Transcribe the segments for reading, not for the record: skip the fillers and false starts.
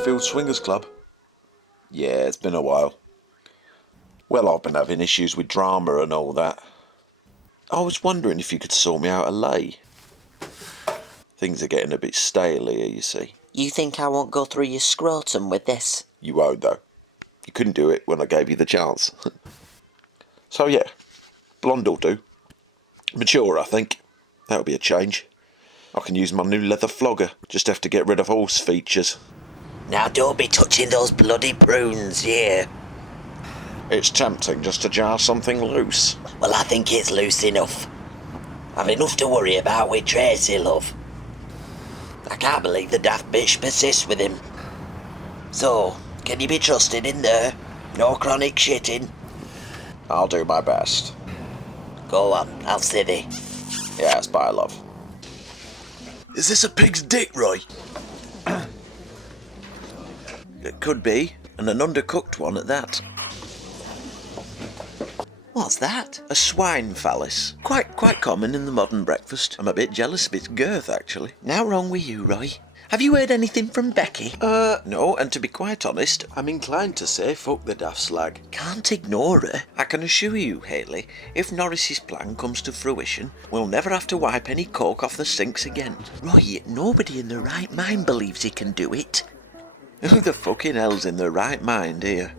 Chesterfield Swingers Club? Yeah, it's been a while. Well, I've been having issues with drama and all that. I was wondering if you could sort me out a lay. Things are getting a bit stale here, you see. You think I won't go through your scrotum with this? You won't, though. You couldn't do it when I gave you the chance. So yeah, blonde will do. Mature, I think. That'll be a change. I can use my new leather flogger. Just have to get rid of horse features. Now don't be touching those bloody prunes, yeah. It's tempting just to jar something loose. Well, I think it's loose enough. I've enough to worry about with Tracey, love. I can't believe the daft bitch persists with him. So, can you be trusted in there? No chronic shitting? I'll do my best. Go on, I'll see thee. Yes, bye, love. Is this a pig's dick, Roy? It could be, and an undercooked one at that. What's that? A swine phallus. Quite common in the modern breakfast. I'm a bit jealous of its girth, actually. Now wrong with you, Roy. Have you heard anything from Becky? No, and to be quite honest, I'm inclined to say fuck the daft slag. Can't ignore her. I can assure you, Hayley, if Norris's plan comes to fruition, we'll never have to wipe any coke off the sinks again. Roy, nobody in their right mind believes he can do it. Who the fucking hell's in their right mind here?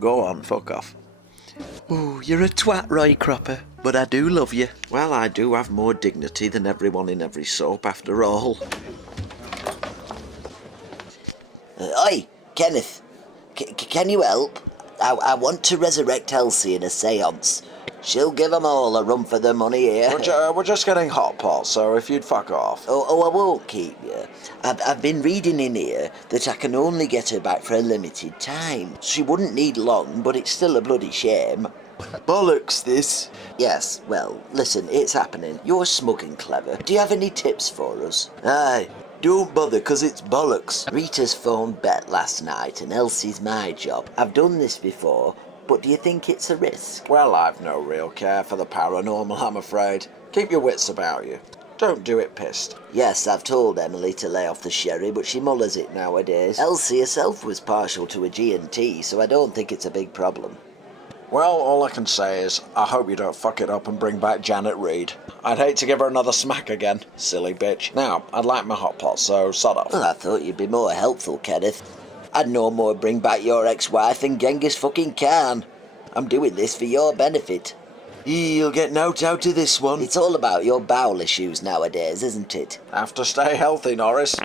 Go on, fuck off. Oh, you're a twat, Roy Cropper, but I do love you. Well, I do have more dignity than everyone in every soap, after all. Oi, Kenneth, can you help? I want to resurrect Elsie in a seance. She'll give 'em all a run for their money here. We're just getting hot pot, so if you'd fuck off. Oh, I won't keep you. I've been reading in here that I can only get her back for a limited time. She wouldn't need long, but it's still a bloody shame. Bollocks, this. Yes, well, listen, it's happening. You're smug and clever. Do you have any tips for us? Aye, don't bother, 'cause it's bollocks. Rita's phoned Bet last night, and Elsie's my job. I've done this before, but do you think it's a risk? Well, I've no real care for the paranormal, I'm afraid. Keep your wits about you. Don't do it pissed. Yes, I've told Emily to lay off the sherry, but she mullers it nowadays. Elsie herself was partial to a G&T, so I don't think it's a big problem. Well, all I can say is, I hope you don't fuck it up and bring back Janet Reed. I'd hate to give her another smack again, silly bitch. Now, I'd like my hot pot, so sod off. Well, I thought you'd be more helpful, Kenneth. I'd no more bring back your ex-wife than Genghis fucking Khan. I'm doing this for your benefit. You'll get note out of this one. It's all about your bowel issues nowadays, isn't it? Have to stay healthy, Norris.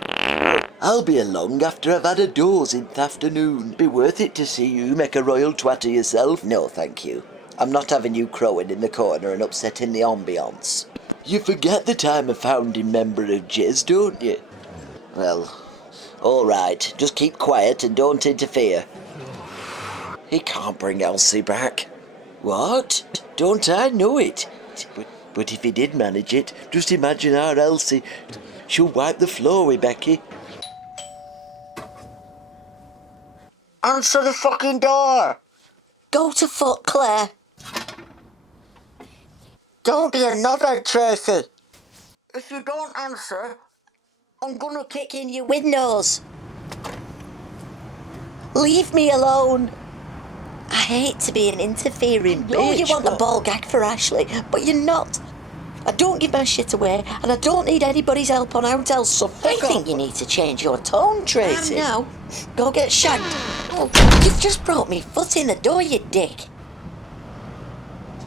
I'll be along after I've had a doze in th' afternoon. Be worth it to see you make a royal twat of yourself. No, thank you. I'm not having you crowing in the corner and upsetting the ambience. You forget that I'm a founding member of Jizz, don't you? Well, all right. Just keep quiet and don't interfere. He can't bring Elsie back. What? Don't I know it? But if he did manage it, just imagine our Elsie. She'll wipe the floor with Becky. Answer the fucking door! Go to fuck, Claire. Don't be a knobhead, Tracey. If you don't answer, I'm gonna kick in your windows. Leave me alone. I hate to be an interfering bitch. Oh, you want the ball gag for Ashley, but you're not. I don't give my shit away, and I don't need anybody's help on how to tell something. I think you need to change your tone, Tracey. Now, go get shagged. Oh, you've just brought me foot in the door, you dick.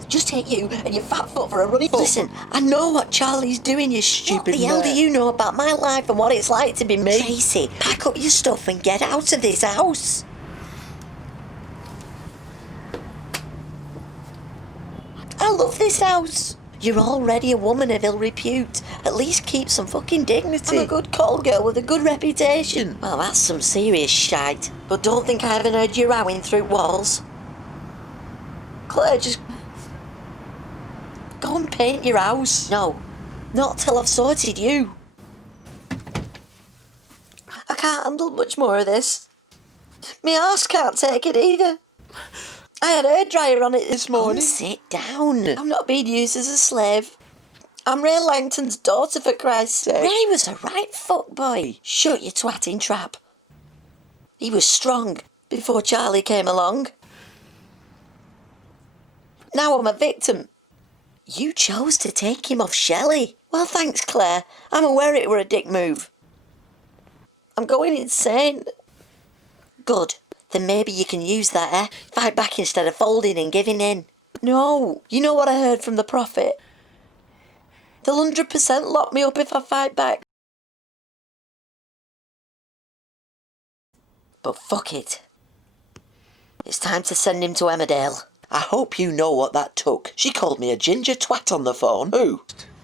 Just take you and your fat foot for a running. Listen, I know what Charlie's doing, you stupid. What the hell do you know about my life and what it's like to be me? Tracey, pack up your stuff and get out of this house. I love this house. You're already a woman of ill repute. At least keep some fucking dignity. I'm a good call girl with a good reputation. Well, that's some serious shite. But don't think I haven't heard you rowing through walls. Claire, just go and paint your house. No, not till I've sorted you. I can't handle much more of this. My arse can't take it either. I had a hairdryer on it this morning. Sit down. I'm not being used as a slave. I'm Ray Langton's daughter, for Christ's sake. Ray was a right fuckboy. Shut your twatting trap. He was strong before Charlie came along. Now I'm a victim. You chose to take him off Shelley. Well, thanks, Claire. I'm aware it were a dick move. I'm going insane. Good. Then maybe you can use that, eh? Fight back instead of folding and giving in. No. You know what I heard from the prophet? They'll 100% lock me up if I fight back. But fuck it. It's time to send him to Emmerdale. I hope you know what that took. She called me a ginger twat on the phone. Who?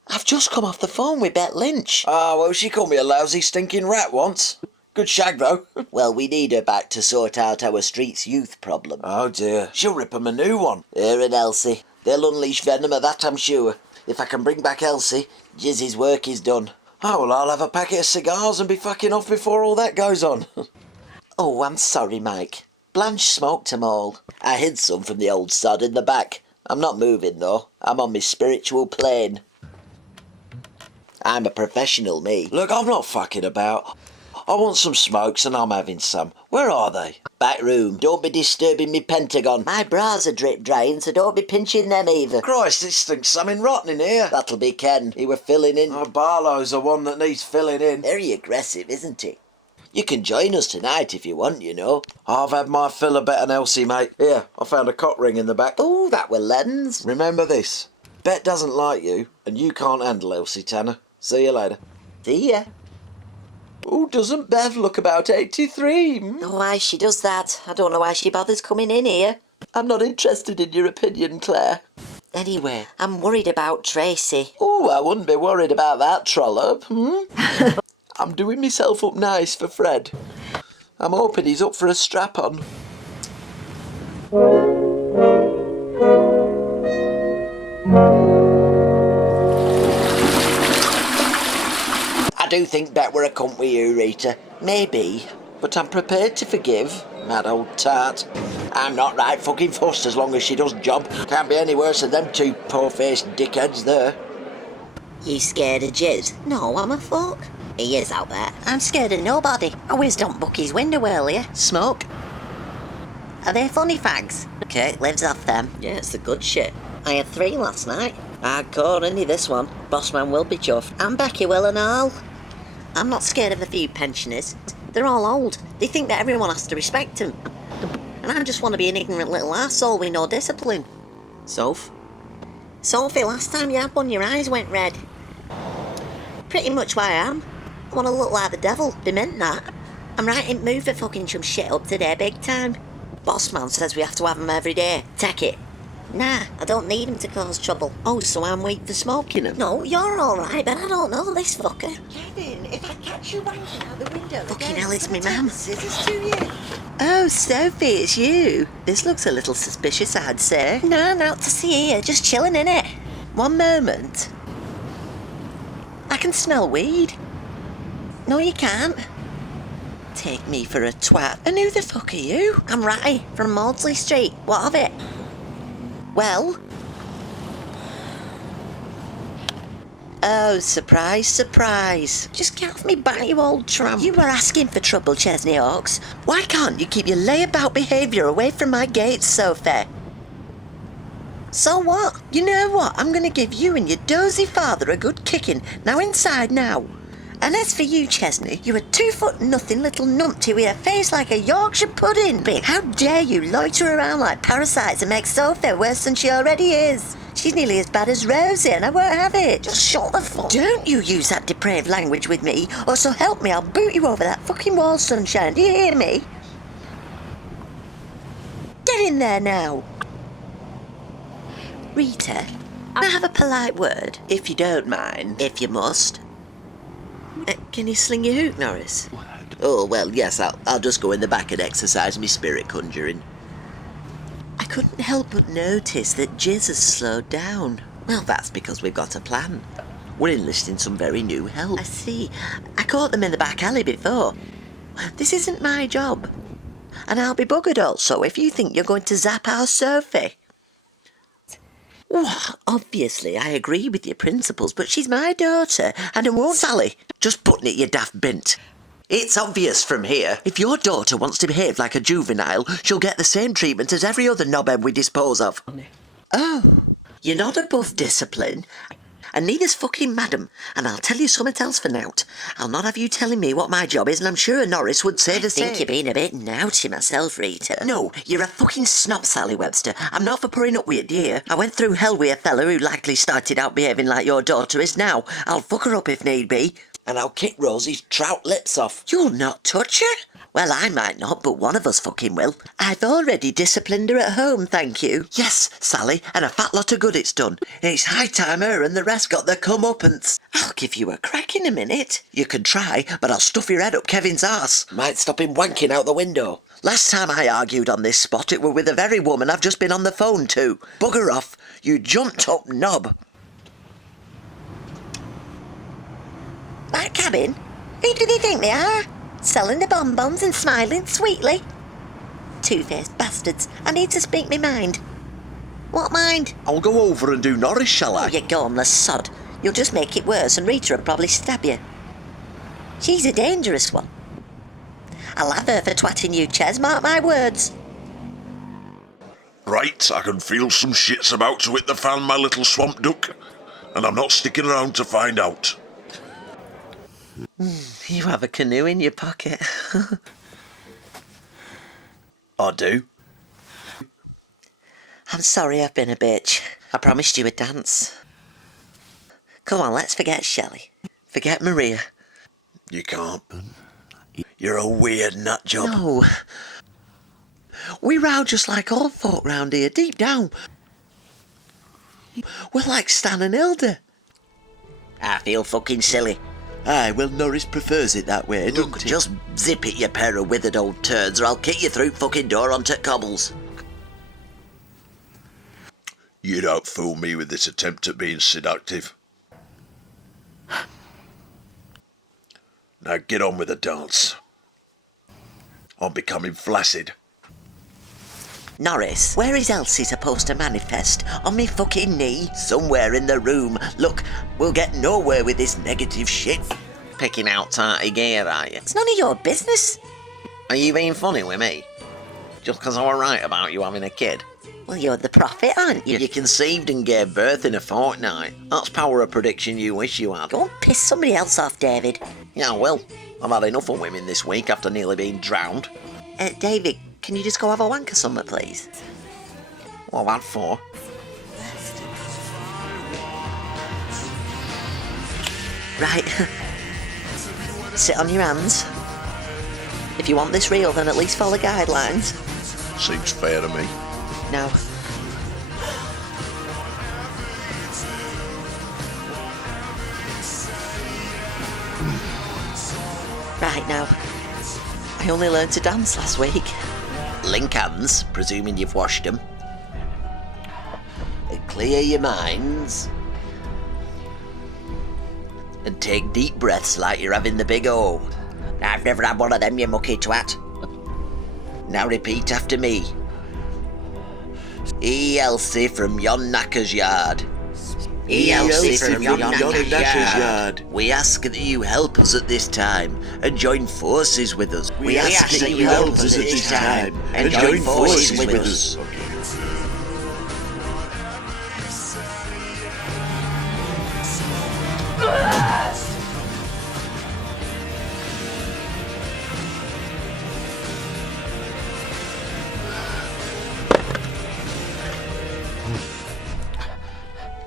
I've just come off the phone with Bet Lynch. Ah, well, she called me a lousy stinking rat once. Good shag, though. Well, we need her back to sort out our street's youth problem. Oh, dear. She'll rip 'em a new one. Her and Elsie. They'll unleash venom of that, I'm sure. If I can bring back Elsie, Jizzy's work is done. Oh, well, I'll have a packet of cigars and be fucking off before all that goes on. Oh, I'm sorry, Mike. Blanche smoked 'em all. I hid some from the old sod in the back. I'm not moving, though. I'm on my spiritual plane. I'm a professional, me. Look, I'm not fucking about. I want some smokes and I'm having some. Where are they? Back room. Don't be disturbing me pentagon. My bras are drip drying, so don't be pinching them either. Christ, it stinks something rotten in here. That'll be Ken. He were filling in. Oh, Barlow's the one that needs filling in. Very aggressive, isn't he? You can join us tonight if you want, you know. I've had my fill of Bet and Elsie, mate. Here, I found a cock ring in the back. Oh, that were lens. Remember this. Bet doesn't like you, and you can't handle Elsie, Tanner. See you later. See ya. Oh, doesn't Bev look about 83? Why she does that? I don't know why she bothers coming in here. I'm not interested in your opinion, Claire. Anyway, I'm worried about Tracey. Oh, I wouldn't be worried about that, trollop. I'm doing myself up nice for Fred. I'm hoping he's up for a strap-on. I do think Bet were a cunt with you, Rita. Maybe. But I'm prepared to forgive. Mad old tart. I'm not right fucking fussed as long as she does job. Can't be any worse than them two poor-faced dickheads there. You scared of Jizz? No, I'm a fuck. He is out there. I'm scared of nobody. I whizzed on Bucky's window earlier. Smoke? Are they funny fags? Kurt lives off them. Yeah, it's the good shit. I had 3 last night. Hardcore, isn't he, this one? Bossman will be chuffed. And Becky will and all. I'm not scared of a few pensioners. They're all old. They think that everyone has to respect them. And I just want to be an ignorant little arsehole with no discipline. Soph? Sophie, last time you had one, your eyes went red. Pretty much why I am. I want to look like the devil. They meant that. I'm right in the mood for fucking some shit up today, big time. Bossman says we have to have them every day. Take it. Nah, I don't need him to cause trouble. Oh, so I'm weak for smoking him? No, you're alright, but I don't know this fucker. Kevin, if I catch you wanking out the window... Fucking hell, it's me mum. Scissors to you. Oh, Sophie, it's you. This looks a little suspicious, I'd say. No, not to see here. Just chilling, innit? One moment. I can smell weed. No, you can't. Take me for a twat. And who the fuck are you? I'm Ratty, from Maudsley Street. What of it? Well? Oh, surprise, surprise. Just get off me back, you old tramp. You were asking for trouble, Chesney Hawks. Why can't you keep your layabout behaviour away from my gates, Sophie? So what? You know what? I'm going to give you and your dozy father a good kicking. Now inside now. And as for you, Chesney, you're a 2-foot-nothing little numpty with a face like a Yorkshire pudding. But how dare you loiter around like parasites and make Sophie worse than she already is? She's nearly as bad as Rosie, and I won't have it. Just shut the fuck. Don't you use that depraved language with me, or so help me, I'll boot you over that fucking wall, sunshine. Do you hear me? Get in there now. Rita, I have a polite word, if you don't mind. If you must. Can you sling your hook, Norris? Oh, well, yes, I'll just go in the back and exercise me spirit conjuring. I couldn't help but notice that Jizz has slowed down. Well, that's because we've got a plan. We're enlisting some very new help. I see. I caught them in the back alley before. This isn't my job. And I'll be buggered also if you think you're going to zap our Sophie. Well, obviously, I agree with your principles, but she's my daughter, and I won't... Sally, just putting it, you daft bint. It's obvious from here. If your daughter wants to behave like a juvenile, she'll get the same treatment as every other knobhead we dispose of. Oh, you're not above discipline, and neither's fucking madam. And I'll tell you something else for nowt. I'll not have you telling me what my job is, and I'm sure Norris would say the same. I think you're being a bit naughty myself, Rita. No, you're a fucking snob, Sally Webster. I'm not for putting up with it, dear. I went through hell with a fella who likely started out behaving like your daughter is now. I'll fuck her up if need be. And I'll kick Rosie's trout lips off. You'll not touch her? Well, I might not, but one of us fucking will. I've already disciplined her at home, thank you. Yes, Sally, and a fat lot of good it's done. It's high time her and the rest got their comeuppance. I'll give you a crack in a minute. You can try, but I'll stuff your head up Kevin's arse. Might stop him wanking out the window. Last time I argued on this spot, it were with the very woman I've just been on the phone to. Bugger off, you jumped up knob. That cabin? Who do they think they are? Selling the bonbons and smiling sweetly? Two-faced bastards. I need to speak my mind. What mind? I'll go over and do Norris, shall I? Oh, you gormless sod. You'll just make it worse and Rita will probably stab you. She's a dangerous one. I'll have her for twatting you, Ches, mark my words. Right, I can feel some shit's about to hit the fan, my little swamp duck. And I'm not sticking around to find out. You have a canoe in your pocket. Or do. I'm sorry I've been a bitch. I promised you a dance. Come on, let's forget Shelley. Forget Maria. You can't. You're a weird nut job. No. We row just like all folk round here, deep down. We're like Stan and Hilda. I feel fucking silly. Aye, well, Norris prefers it that way, don't he? Just zip it, you pair of withered old turds, or I'll kick you through fucking door onto cobbles. You don't fool me with this attempt at being seductive. Now get on with the dance. I'm becoming flaccid. Norris, where is Elsie supposed to manifest? On me fucking knee? Somewhere in the room. Look, we'll get nowhere with this negative shit. Picking out tarty gear, are you? It's none of your business. Are you being funny with me? Just 'cause I were right about you having a kid? Well, you're the prophet, aren't you? You conceived and gave birth in a fortnight. That's power of prediction you wish you had. Go and piss somebody else off, David. Yeah, well, I've had enough of women this week after nearly being drowned. David, can you just go have a wank or something, please? What that for? Right. Sit on your hands. If you want this real, then at least follow guidelines. Seems fair to me. Now. Right now. I only learned to dance last week. Link hands, presuming you've washed them. Clear your minds. And take deep breaths like you're having the big O. I've never had one of them, you mucky twat. Now repeat after me. Elsie from yon knacker's yard. Elsie from yon knacker's yard. We ask that you help us at this time and join forces with us. We ask that you help us at this time and join forces with us.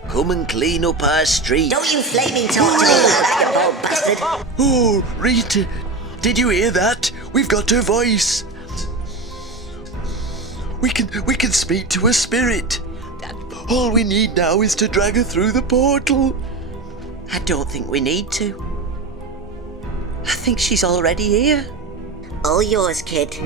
Come and clean up our street. Don't you flaming talk to me like that, you old bastard! Oh, Rita, did you hear that? We've got her voice. We can speak to her spirit. All we need now is to drag her through the portal. I don't think we need to. I think she's already here. All yours, kid.